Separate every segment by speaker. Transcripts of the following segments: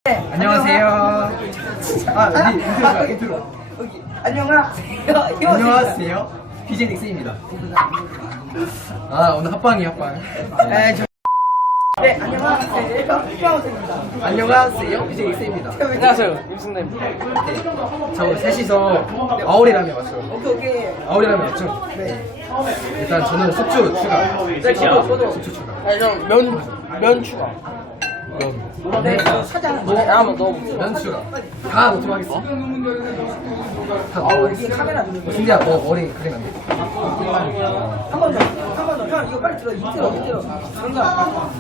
Speaker 1: 네, 안녕하세요.
Speaker 2: 인트로.
Speaker 1: 여기 안녕하세요.
Speaker 2: 안녕하세요. BJ 닉슨입니다. 오늘 합방이에요, 합방.
Speaker 1: 네, 안녕하세요. 수아우입니다.
Speaker 2: 안녕하세요. BJ 닉슨입니다.
Speaker 1: 안녕하세요. 임승래입니다.
Speaker 2: 저 오늘 셋이서 아오리라면 왔어요.
Speaker 1: 오케이.
Speaker 2: 아오리라면 왔죠?
Speaker 1: 네.
Speaker 2: 일단 저는 속주 추가.
Speaker 1: 네, 저도.
Speaker 2: 속주 추가.
Speaker 1: 아니, 면 추가. 네, 사장. 한번 넣어보세요.
Speaker 2: 면 추가. 다 넣도록 하겠습니다. 다 넣도록
Speaker 1: 이게
Speaker 2: 하겠습니다.
Speaker 1: 카메라 누르는 거.
Speaker 2: 승리야, 너 머리 그림 안 돼.
Speaker 1: 한 번 더. 형, 이거 빨리 들어. 인트로. 뭔가.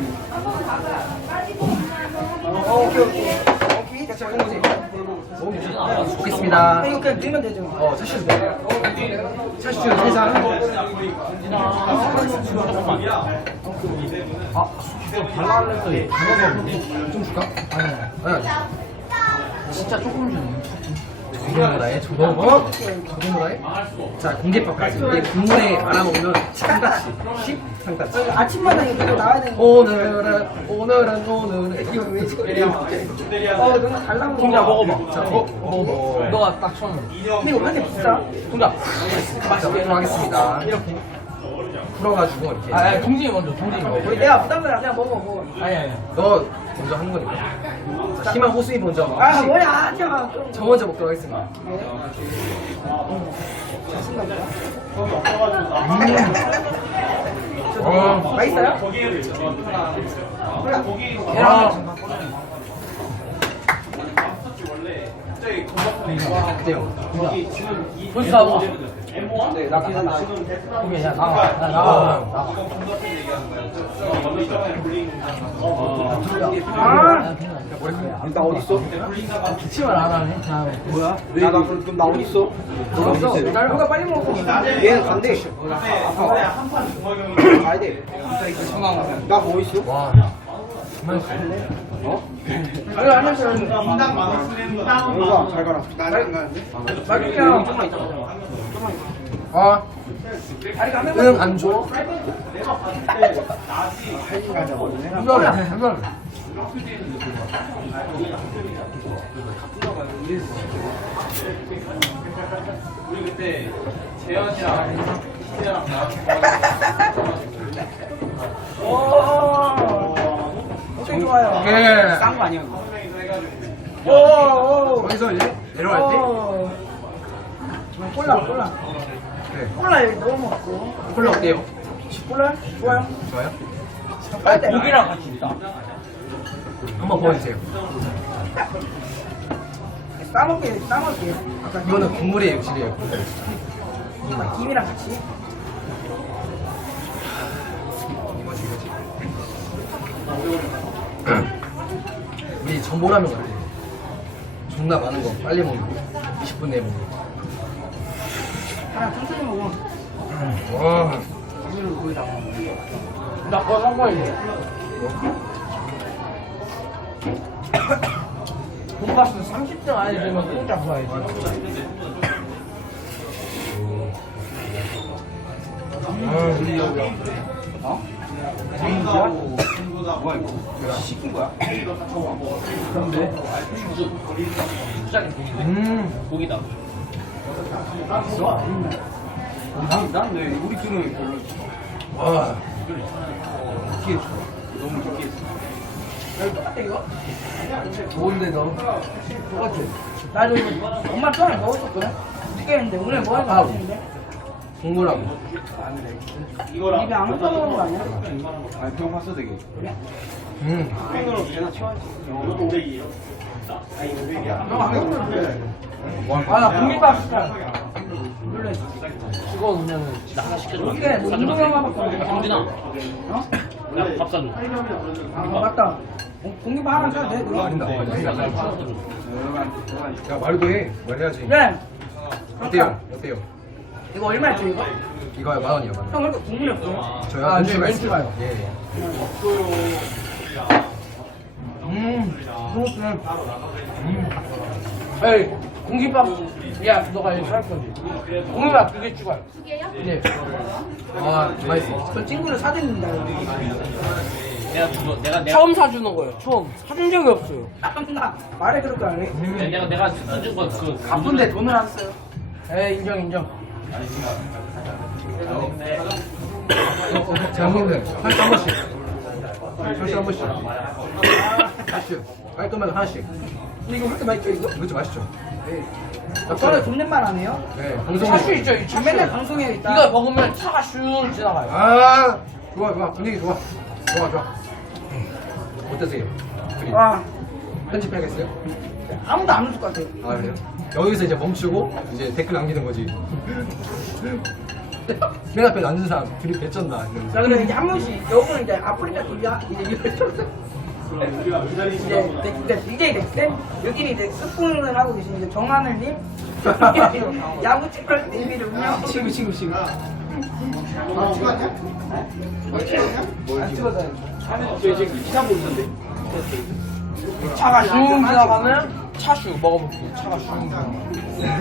Speaker 1: 오케이.
Speaker 2: 자, 해보세요. 먹겠습니다.
Speaker 1: 이거 그냥 넣으면 되죠.
Speaker 2: 차슈 돼. 차슈 3잔.
Speaker 3: 발라냈더니
Speaker 2: 좀 줄까? 아니.
Speaker 3: 진짜 조금 주네.
Speaker 2: 조동무라해? 조동무라해? 자, 공깃밥까지. 이게 국물에 알아먹으면 상같이. 상같이.
Speaker 1: 아침마다 이거 나와야 되는 거.
Speaker 2: 오늘은. 이거 왜 저래?
Speaker 1: 너무 달라고.
Speaker 3: 동자 먹어봐.
Speaker 2: 자, 먹어.
Speaker 3: 너가 딱 처음.
Speaker 1: 근데 이거 왜 이렇게 비싸?
Speaker 3: 동자.
Speaker 2: 자, 먹도록 하겠습니다.
Speaker 3: 이렇게.
Speaker 2: 풀어가지고, 이렇게.
Speaker 3: 동진이 먼저. 동진이 먼저.
Speaker 1: 우리 내가 부담을 그냥 먹어.
Speaker 3: 아니.
Speaker 2: 너 먼저 하는 거니까. 자, 희망 호수이 먼저.
Speaker 1: 뭐야, 형.
Speaker 2: 저 먼저 먹도록 하겠습니다.
Speaker 1: 자신감 있다. 맛있어요?
Speaker 2: 어때요?
Speaker 3: 벌써 다 먹었어. 네, 나가. 야, 나가.
Speaker 4: 나 어디 있어?
Speaker 3: 기침을 안 하네. 자,
Speaker 4: 뭐야? 그럼 나 어디 있어?
Speaker 1: 날보다 빨리 먹어.
Speaker 4: 얘는 간대. 가야 돼. 나 뭐 있어?
Speaker 2: 와, 정말
Speaker 4: 어?
Speaker 1: 아니, 안 했어요.
Speaker 4: 영수아 잘 가라. 나안 가는데?
Speaker 1: 맛있냐? 아니, 가면
Speaker 2: 안 줘?
Speaker 4: 할인 가자 버리네.
Speaker 2: 한 번.
Speaker 5: 우리 그때 재현이랑 희재랑
Speaker 1: 오케이, 좋아요.
Speaker 2: 예.
Speaker 4: 싼거 아니야?
Speaker 1: 오.
Speaker 2: 거기서 이제 내려갈 때
Speaker 1: 콜라.
Speaker 2: 네.
Speaker 1: 콜라 너무 먹고.
Speaker 2: 콜라 어때요?
Speaker 1: 콜라? 좋아요.
Speaker 2: 좋아요?
Speaker 1: 빨대.
Speaker 3: 고기랑 같이 있다.
Speaker 2: 한번 보여주세요.
Speaker 1: 싸먹게. 아까
Speaker 2: 이거는 국물의 욕실이에요.
Speaker 1: 김이랑 같이.
Speaker 2: 이거지. 우리 전보라면 같아. 존나 많은 거 빨리 먹는 거. 20분 내에 먹는 거.
Speaker 1: 하나 천천히 먹어.
Speaker 2: 와.
Speaker 3: 나 그거 산 거야. 돈가스 30점 안에 되면 공짜 구해야지.
Speaker 4: 어? 뭐야 이거? 시킨 거야?
Speaker 3: 고기다.
Speaker 4: 난왜 우리 둘은 별로
Speaker 2: 와.
Speaker 4: 뒤에 줘. 너무 좋게 했어.
Speaker 1: 똑같아, 이거?
Speaker 2: 좋은데 너.
Speaker 1: 똑같아. 나도 이거 엄마 처음에 먹었었거든? 늦게 했는데 오늘 뭐 하는 거 같은데?
Speaker 2: 국물하고.
Speaker 1: 입에 안 떠먹은 거 아니야?
Speaker 4: 아니 병 봤어 되게. 팬으로 되나 치워야지.
Speaker 1: 나 공깃밥 시켜. 놀래.
Speaker 3: 그거 오면은 나 하나 시켜줘.
Speaker 1: 이게 운동영화밖에 없는데.
Speaker 3: 정진아.
Speaker 1: 어?
Speaker 3: 밥 사줘.
Speaker 1: 맞다. 공깃밥 하나 사도 돼, 그거?
Speaker 2: 아니다. 야, 말도 해. 말해야지.
Speaker 1: 네.
Speaker 2: 어때요?
Speaker 1: 이거 얼마였지, 이거?
Speaker 2: 이거요, 10,000원이요, 10,000원.
Speaker 1: 형, 왜 이렇게 국물이 없어요?
Speaker 2: 저요?
Speaker 3: 네, 멘트가요.
Speaker 2: 예.
Speaker 3: 에이, 공깃밥. 야, 너가 이거 살 거지. 공깃밥 2개 추가요. 2개요? 네.
Speaker 2: 아, 맛있어.
Speaker 1: 저 친구를 사드립니다.
Speaker 5: 내가
Speaker 3: 처음 사주는 거예요. 처음 사준 적이 없어요.
Speaker 1: 나 말해 그럴 거 아니?
Speaker 5: 내가 사준 거그
Speaker 1: 바쁜데 돈을 안 써요.
Speaker 3: 에 인정.
Speaker 2: 장님들 하나씩 한 번씩. 하나씩 한 번씩. 하나씩. 깔끔하게 하나씩.
Speaker 1: 근데 이거 왜 이렇게 맛있죠 이거?
Speaker 2: 이거 진짜 맛있죠?
Speaker 1: 저를 존댓말 안 해요?
Speaker 2: 네, 방송.
Speaker 3: 차슈 있죠, 이
Speaker 1: 저
Speaker 3: 차슈.
Speaker 1: 맨날 방송에 있다.
Speaker 3: 이거 먹으면 차가 슉 지나가요.
Speaker 2: 아, 좋아. 분위기 좋아. 어떠세요? 그림.
Speaker 1: 와
Speaker 2: 편집해야겠어요?
Speaker 1: 아무도 안 웃을 것 같아요.
Speaker 2: 아, 그래요? 여기서 이제 멈추고 이제 댓글 남기는 거지. 맨 앞에 앉은 사람 둘이 배쩐다. 이러면서.
Speaker 1: 자 그럼 이제 한 번씩 여분은 이제 아프리카 TV야 이제 이제 DJ 넥센 여기는 이제 스푼을 하고 계신 이제 정하늘님 야구 찍을 TV를 운영 지금 안 찍었어요. 차가
Speaker 3: 슝 지나가는 차슈 먹어볼게요. 차가 슝 지나가는.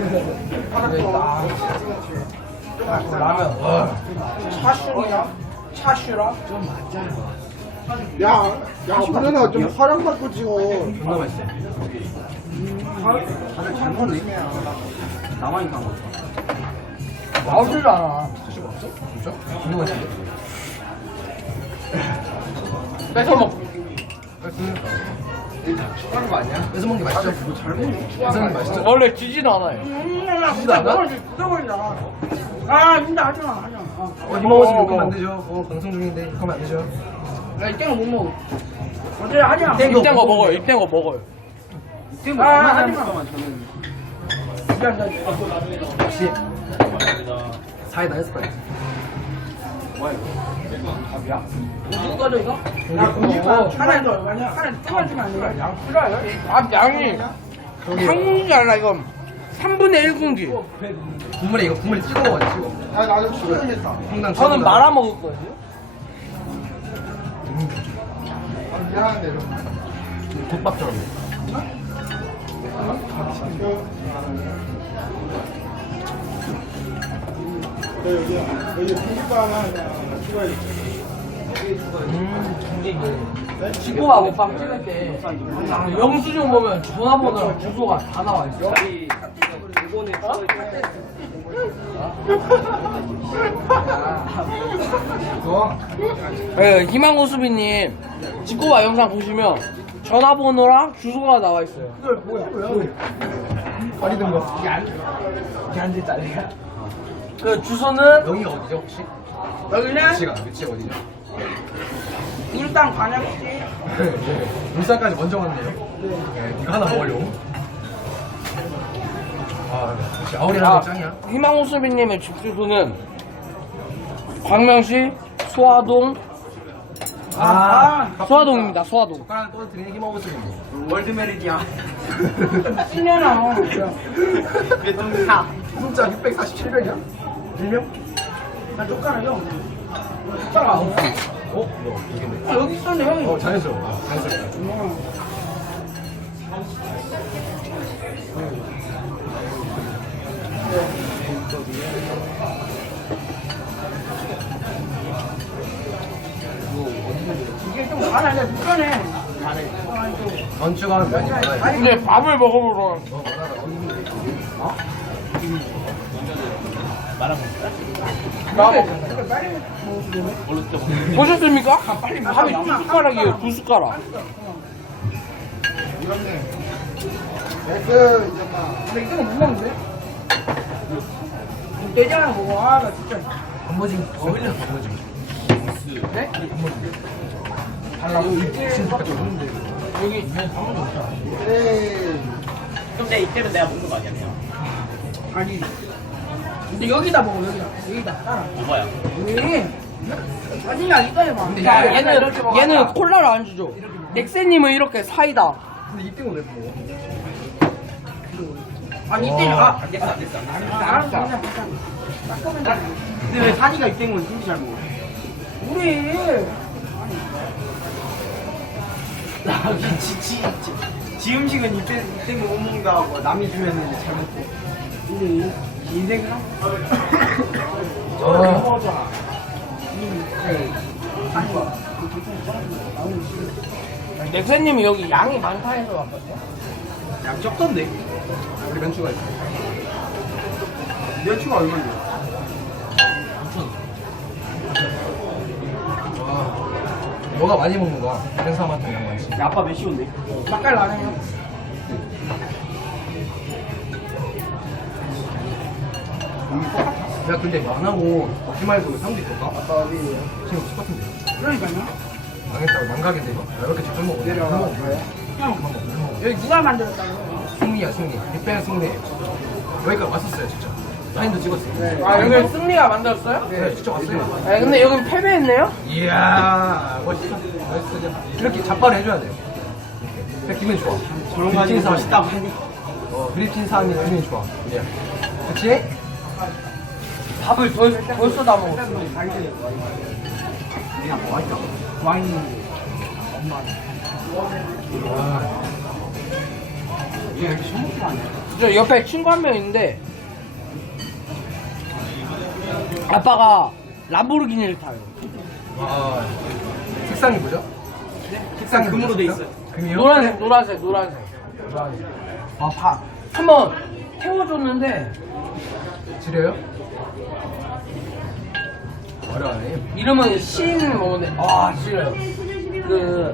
Speaker 3: 라면. 차슈랑 차슈랑 좀 맞아요.
Speaker 4: 야, 그러나 좀 사랑받고 찍어.
Speaker 2: 존나 맛있어.
Speaker 4: 다들 잘 먹네. 나만 이상한 거.
Speaker 3: 나오지도 않아.
Speaker 2: 수시가 없어? 진짜? 존나 맛있는데?
Speaker 3: 뺏어 먹.
Speaker 2: 하는 거 아니야? 뺏어 먹는 게 맛있죠? 잘 먹네. 뺏어 먹는 게 맛있죠?
Speaker 3: 원래 지지는 않아요.
Speaker 1: 나 진짜 먹어버린다. 아 진짜 하지마.
Speaker 2: 이모모습 욕하면 안 되죠? 방송 중인데 욕하면 안 되죠?
Speaker 1: 나 이때는 못 먹어. 어제 하지마.
Speaker 3: 입된 거 먹어요. 입된 거 먹어요.
Speaker 1: 아 하지마.
Speaker 2: 역시 사이다 에스프레소.
Speaker 1: 무슨 거죠 이거? 나 공깃밥 하나 더 아니야 하나 조금만 주면 안 돼요?
Speaker 3: 양 필요해요? 아 양이 한 공기 아니라 이건 3분의 1 공기.
Speaker 2: 국물에 이거 국물에 찍어 먹어야지 찍어.
Speaker 4: 아, 나도 싫어했다.
Speaker 2: 홍당
Speaker 3: 저는 말아 먹을 거예요.
Speaker 4: 미안한데.
Speaker 2: 덮밥처럼.
Speaker 4: 여기 공깃밥 하나 추가해.
Speaker 3: 지코가 먹방 찍을 때 영수증 보면 전화번호랑 주소가 다 나와 있어. 네, 희망고 수비님 지코바 영상 보시면 전화번호랑 주소가 나와 있어요.
Speaker 2: 빨리든 거.
Speaker 1: 이게 안 됐다니까.
Speaker 3: 그 주소는
Speaker 2: 여기가 어디죠 혹시?
Speaker 1: 여기는
Speaker 2: 위치가 어디죠?
Speaker 1: 울산 관악시
Speaker 2: 울산까지 먼저 왔네요. 네, 이거 하나 먹으려고. 아, 역시 아우리라는 짱이야.
Speaker 3: 희망고 수비님의 집 주소는 광명시 소화동 소화동입니다. 소화동.
Speaker 2: 젓가락 떨어뜨리는 힘없으면
Speaker 1: 월드메리디야. 신년아.
Speaker 2: 진짜 647명이야? 1명?
Speaker 1: 나 젓가락이요.
Speaker 2: 젓가락 9개. 어? 뭐, 이게
Speaker 1: 여기 있었네 형이.
Speaker 2: 자연스러워. 자연스럽다.
Speaker 1: 이게 좀 많아. 불편해.
Speaker 2: 건축은 면이 많아요.
Speaker 3: 근데 밥을 먹어보러 보셨습니까? 밥이 두 숟가락이에요. 두 숟가락.
Speaker 1: 근데 이거는 못 먹는데? 내장을 먹어. 아, 나 진짜.
Speaker 2: 건모징 더 흘려 건모징.
Speaker 1: 네?
Speaker 2: 달라고 입신까지 오는데
Speaker 3: 여기
Speaker 5: 그럼 이때는 내가 먹는 거 아니야 그냥
Speaker 1: 아니. 근데 여기다 먹어, 여기다. 따라.
Speaker 5: 뭐야
Speaker 1: 여기. 사진이 이거 해봐.
Speaker 3: 야, 얘는 콜라를 안 주죠. 넥센님은 이렇게 사이다.
Speaker 2: 근데 이때는 왜 먹어?
Speaker 1: 아니, 이때는, 아.
Speaker 5: 안 됐어
Speaker 1: 알았어, 그냥 잠깐.
Speaker 4: 근데 왜 산이가 입된 진짜 잘 먹어?
Speaker 1: 우리.
Speaker 4: 지 음식은 입된 거 못 먹는다 하고 남이 주면은 잘 먹고.
Speaker 1: 우리. 인생이랑.
Speaker 2: 아,
Speaker 1: 아니,
Speaker 3: 넥센님이 여기 양이 많다 해서 왔거든요.
Speaker 4: 양 적던데.
Speaker 2: 우리 면추가 있어.
Speaker 4: 면추가 얼마인데?
Speaker 2: 너가 많이 먹는 거야. 생사 같은 양 많지.
Speaker 4: 야, 아빠 몇 시온데?
Speaker 1: 맛깔 나네요.
Speaker 2: 야 근데 만하고 먹지 말고 상도 있을까? 아빠 지금 똑같은데.
Speaker 1: 그러니까요.
Speaker 2: 망했다고 망가겠네 이거. 야, 이렇게 직접 먹어. 내려가.
Speaker 1: 형, 여기 누가 만들었다고요?
Speaker 2: 승리야 승리. 빅뱅 승리. 여기까지 왔었어요 진짜. 사인도 찍었어요.
Speaker 3: 아 여기 승리가 만들었어요?
Speaker 2: 네 진짜 왔어요.
Speaker 3: 아 근데 여긴 패배했네요?
Speaker 2: 이야 멋있어. 멋있어. 이렇게 잡발을 해줘야 돼요. 이렇게 기분 좋아.
Speaker 4: 저런 거 아니고 멋있다고 하니.
Speaker 2: 그립친 사람이 기분이 좋아. 그냥. 그치?
Speaker 3: 밥을 벌써 다 먹었어.
Speaker 2: 맛있다.
Speaker 4: 와인. 얘 이렇게 술 아니야?
Speaker 3: 저 옆에 친구 한 명 있는데 아빠가 람보르기니를 타요.
Speaker 2: 와. 색상이 뭐죠? 색상이
Speaker 4: 금으로 돼 있어요.
Speaker 2: 금이요?
Speaker 3: 노란색. 아, 한번 태워줬는데
Speaker 2: 지려요? 어려워요.
Speaker 3: 이름은 신 뭐네. 아 싫어요. 그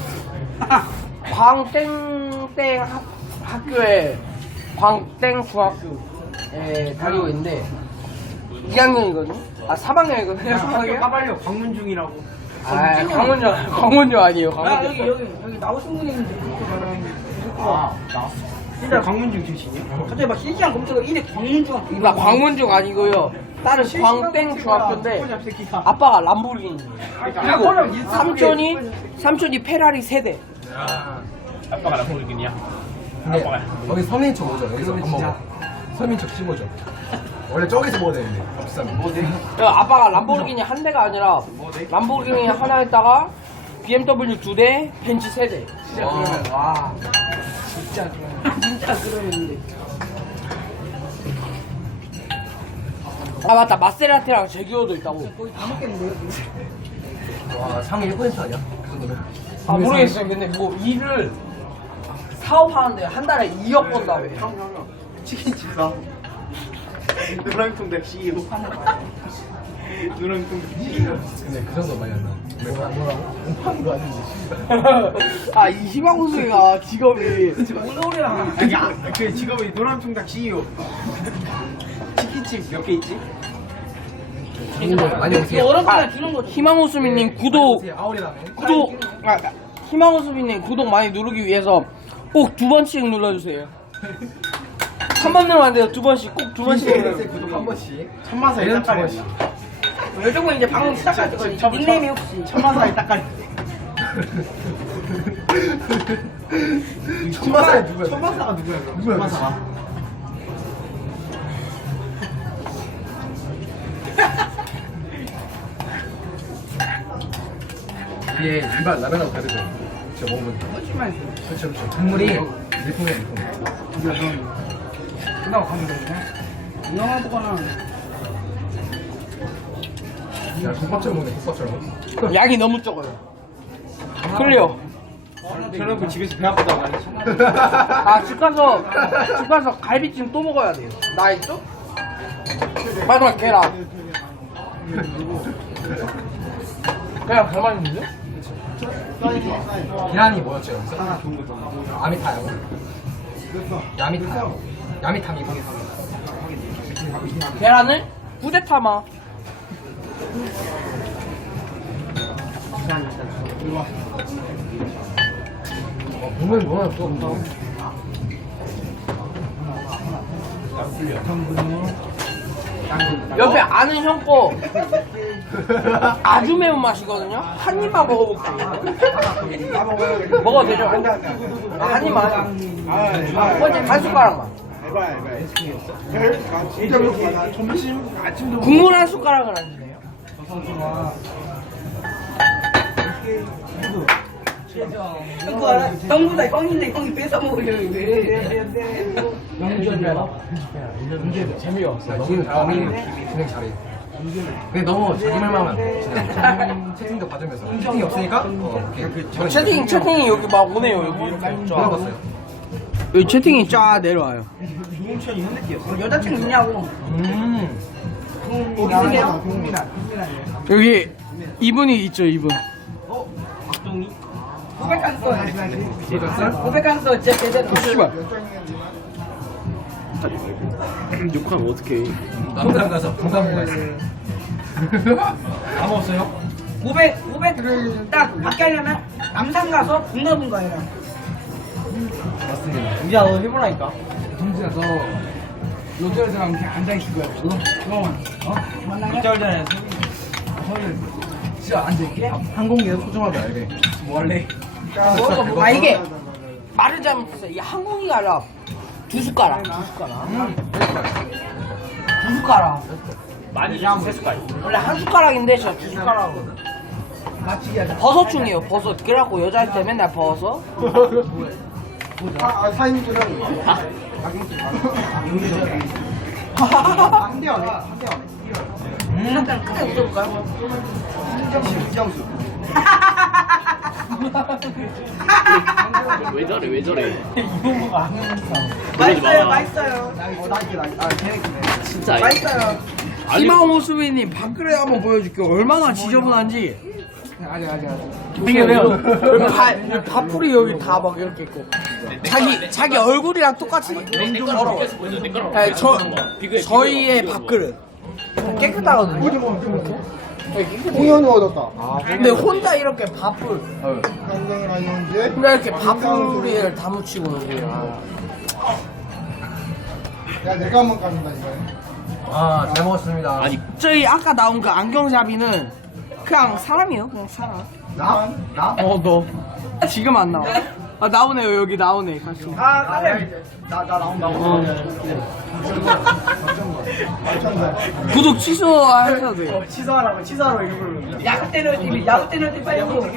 Speaker 3: 광땡땡 학교에 광땡 중학교에 다니고 있는데 2학년이거든요. 아 3학년이거든요.
Speaker 4: 학교 까발려 광문중이라고.
Speaker 3: 아 광문중 아니에요.
Speaker 1: 아,
Speaker 3: 광문중.
Speaker 1: 여기 나오신 분이 있는데 그렇게 잘하는데.
Speaker 4: 아, 나왔어. 진짜 광문중 출신이야?
Speaker 1: 갑자기 막 실시간 검색어 1위 광문중.
Speaker 3: 나 광문중 아니고요. 다른 광땡 중학교인데 아빠가 람보르기니. 그리고 삼촌이 페라리 세대.
Speaker 5: 아빠가 나 모르겠냐?
Speaker 2: 근데
Speaker 5: 아빠가.
Speaker 2: 거기 서민인 척 오죠. 여기서 밥 먹어. 서민인 척 15죠. 원래 저기서 먹어야 되는데 비싸면.
Speaker 3: 아빠가 람보르기니 한 대가 아니라 람보르기니 하나 했다가 BMW 2대, 벤츠 3대. 진짜
Speaker 2: 와.
Speaker 3: 그러면 와. 진짜 그러면.
Speaker 1: 진짜 그러는데.
Speaker 3: 아 맞다 마세라티랑 제기어도 있다고.
Speaker 1: 거의 다 먹겠는데요?
Speaker 2: 와 상위 1% 아니야? 그 정도면?
Speaker 3: 아 모르겠어요. 근데 뭐 일을 사업하는데 한 달에 2억 번다고.
Speaker 4: 치킨집 사. 노랑통닭 CEO. 노랑통닭 CEO.
Speaker 2: 근데 그 정도 많이 안 나. 뭐라고? 공파는 거 아니지?
Speaker 3: 아 이 희망우수가 직업이
Speaker 1: 뭔 소리야?
Speaker 4: 아니, 그 직업이 노랑통닭 CEO. 치킨집 몇 개 있지?
Speaker 2: 많이
Speaker 1: 이
Speaker 2: 오세요.
Speaker 1: 어른들 주는 거지.
Speaker 3: 희망우수미님 구독
Speaker 2: 아우리라면.
Speaker 3: 희망우수미님 구독 많이 누르기 위해서 꼭 2번씩 눌러주세요. 3번 누르면 안 돼요. 2번씩 꼭 2번씩 눌러주세요.
Speaker 2: 구독 한 번씩.
Speaker 4: 천마사에
Speaker 2: 매년 두
Speaker 4: 딱가리.
Speaker 2: 번씩.
Speaker 1: 요즘은 이제 방송 시작할 때거든요. 닉네임이 혹시
Speaker 4: 천마사에 딱가리.
Speaker 2: 천마사에 누구야?
Speaker 4: 천마사가 누구야? 그럼?
Speaker 2: 누구야?
Speaker 4: 천마사가.
Speaker 2: 위에 일반 라면하고 다르죠? 제가 먹어본 게.
Speaker 1: 그렇지만
Speaker 2: 그렇죠, 그렇죠. 국물이 일품이야, 일품.
Speaker 1: 그다음 가면 되겠네. 영화 보거나
Speaker 2: 야, 국밥처럼 먹네, 국밥처럼.
Speaker 3: 양이 너무 적어요. 클리어.
Speaker 4: 저는 그 집에서 배 아프다고 말했지.
Speaker 3: 아, 집 가서 갈비찜 또 먹어야 돼요. 나 있죠? 마지막 계란. 그냥 별말 있는데?
Speaker 2: 계란이 뭐였죠, 여기서? 아미타요. 야미타요. 야미탐이고.
Speaker 3: 계란을 구데타마.
Speaker 2: 보면 뭐야, 또.
Speaker 3: 옆에 아는 형 거 아주 매운 맛이거든요? 한 입만 먹어볼게요. 먹어도 되죠? 아, 한 입만. 번째 반 숟가락만.
Speaker 4: 점심, 아침도
Speaker 3: 국물 한 숟가락은 안 주네요.
Speaker 1: 그거 알아? 형보다 형인데 형이 뺏어 먹으려고 왜?
Speaker 3: 명절 배라. 재미가 없어.
Speaker 2: 너무 잘하네. 진행 잘해. 근데 너무 자기 말만 하면 채팅도 받으면서 채팅이 없으니까
Speaker 3: 채팅이 여기 막 오네요. 여기 이렇게 쫙.
Speaker 2: 물어봤어요.
Speaker 3: 여기 채팅이 쫙 내려와요.
Speaker 4: 유홍천이 현대기였어.
Speaker 1: 여자친구 있냐고.
Speaker 4: 국민아.
Speaker 3: 여기 이분이 있죠, 이분.
Speaker 4: 박동희.
Speaker 1: 고백한 써. 고백한 써 진짜 제대로.
Speaker 3: 씨발.
Speaker 5: 욕하면 어떡해.
Speaker 2: 남산 가서 부담가 있어요. 다 먹었어요?
Speaker 1: 고백을 딱 받게 하려면 남산 가서 분노분거 해라.
Speaker 2: 맞습니다.
Speaker 4: 야, 너 해보라니까.
Speaker 2: 동진아 너 롯데에서랑 그냥 앉아있을 거야. 그거만. 만나게?
Speaker 4: 짤짤해.
Speaker 2: 진짜 앉아있게? 항공기에 소중하게 알게. 뭐 할래?
Speaker 3: 아, 이게 말을 잘못했어. 이게 항공기가 아니라 두 숟가락. 두 숟가락.
Speaker 5: 많이 주면 세 숟갈.
Speaker 3: 원래 한 숟가락인데 진짜 두 숟가락으로. 버섯 중이에요, 버섯. 그래갖고 여자한테 맨날 버섯.
Speaker 4: 한대 안해. 한대 안해.
Speaker 1: 일단 크게 웃어볼까요?
Speaker 4: 김정수.
Speaker 5: 왜 저래, 왜 저래.
Speaker 1: 맛있어요, 맛있어요.
Speaker 5: 진짜.
Speaker 1: 맛있어요.
Speaker 3: 희망호 수비님 밥그릇 한번 보여줄게요. 얼마나 지저분한지.
Speaker 2: 아직.
Speaker 3: 이게요. 밥풀이 여기 다 막 이렇게 있고. 자기 얼굴이랑 똑같이 더러워. 네, 저희의 밥그릇 깨끗하거든요.
Speaker 6: 공연이 얻었다.
Speaker 3: 근데 혼자 이렇게 밥풀.
Speaker 6: 한강을 아니었는데
Speaker 3: 그러니까 이렇게 밥풀이를 다 묻히고 여기.
Speaker 6: 야 내가 한번 가는다 이거.
Speaker 2: 아, 잘 먹었습니다.
Speaker 5: 아니,
Speaker 3: 저희 아까 나온 그 안경잡이는 그냥 사람이에요. 그냥 사람.
Speaker 6: 나?
Speaker 3: 너. 지금 안 나와. 아, 나오네요. 여기 나오네. 같이.
Speaker 1: 아, 카레.
Speaker 4: 나 나온다고.
Speaker 3: 구독 취소하셔도 돼요.
Speaker 4: 취소하라고 일부러.
Speaker 1: 야구 때는 TV, 야구 때는 TV 빨리 오고.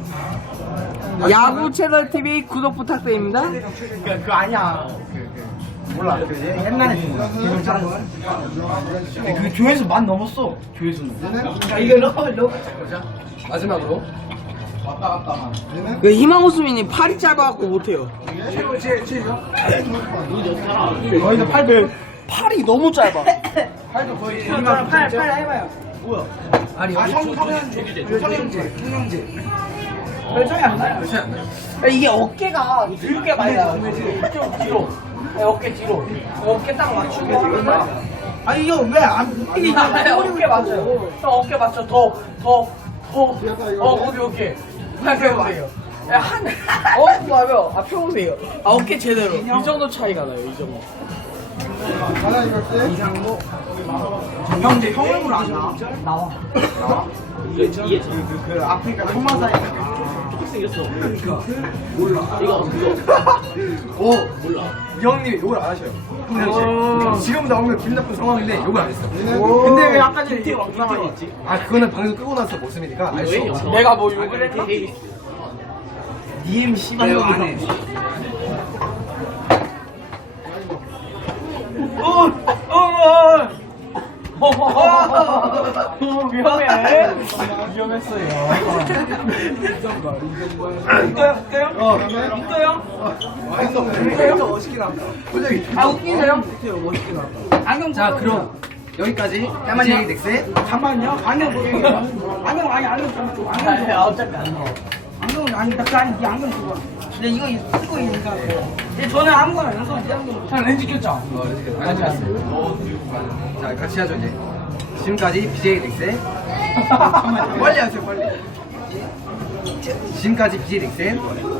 Speaker 3: 야구 채널 TV 구독 부탁드립니다.
Speaker 4: 그거 아니야. 몰라. 그 옛날에 기존 잘한 거. 근데 그 조회수 만 넘었어. 조회수는.
Speaker 1: 자, 이거 로.
Speaker 2: 마지막으로.
Speaker 3: 그 희망호 수민이 팔이 짧아갖고 못해요.
Speaker 4: 너희도 팔
Speaker 3: 팔이 너무 짧아.
Speaker 1: 팔도 거의. 팔 해봐요.
Speaker 2: 아니,
Speaker 1: 청량제. 결정이 안 나요.
Speaker 3: 이게 어깨가 들게 말이야. 좀 뒤로. 네, 어깨 뒤로. 어깨 딱 맞추고.
Speaker 1: 아니, 이거 왜안
Speaker 3: 어깨 맞춰요. 형 어깨 맞춰. 더. 오케이. 펴보세요. 펴보세요. 어깨 제대로. 이 정도 차이가 나요, 이 정도.
Speaker 6: 하나 이걸 때
Speaker 4: 형 이제 형 얼굴 안 나와. 나와? 그 아프리카 천마사니까.
Speaker 5: 똑같이 생겼어. 몰라. 이거
Speaker 2: 오!
Speaker 5: 몰라.
Speaker 2: 이 형님이 욕을 안 하셔요. 지금 나오면 기분 나쁜 상황인데 욕을 안 했어.
Speaker 4: 근데 왜 아까 전에 이게 상황이 있지?
Speaker 2: 아, 그거는 방송 끄고 나서 모습이니까 알 수 없어.
Speaker 3: 내가 뭐 욕을 했나?
Speaker 4: 님 씨발 이거 안 해.
Speaker 3: 위험해.
Speaker 4: 위험했어요.
Speaker 1: 웃겨요?
Speaker 2: 멋있게 나왔다.
Speaker 1: 아, 웃기세요? 안경
Speaker 2: 자,
Speaker 1: 벗어.
Speaker 2: 그럼 여기까지
Speaker 1: 잠깐만요.
Speaker 2: BJ 넥스의
Speaker 1: 잠깐만요. 안경 보세요. 안경 아니 안경 좀 줘. 안경 줘.
Speaker 3: 어차피 안 나와.
Speaker 1: 안경은 아니 나 아니 네 안경 줘. 근데 이거 쓰고 있으니까. 근데 저는 아무거나 연습 안 하는 거.
Speaker 3: 렌즈 꼈죠?
Speaker 2: 자, 같이 하죠, 이제. 지금까지 BJ 넥스의
Speaker 4: 빨리 하세요 빨리.
Speaker 2: 지금까지 BJ 넥스의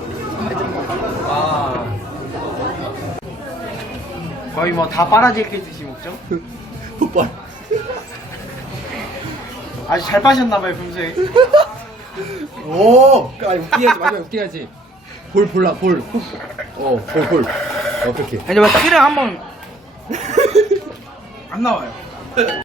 Speaker 4: 거의 뭐 다 빨아질 게 있듯이 먹죠?
Speaker 6: 흑발.
Speaker 4: 아주 잘 빠셨나봐요 평소에.
Speaker 6: 오.
Speaker 2: 아니, 웃기게 하지, 마지막에 웃기게 하지. 볼라, 볼. 볼. 어떻게.
Speaker 1: 아니 막 키를 한번 안 나와요.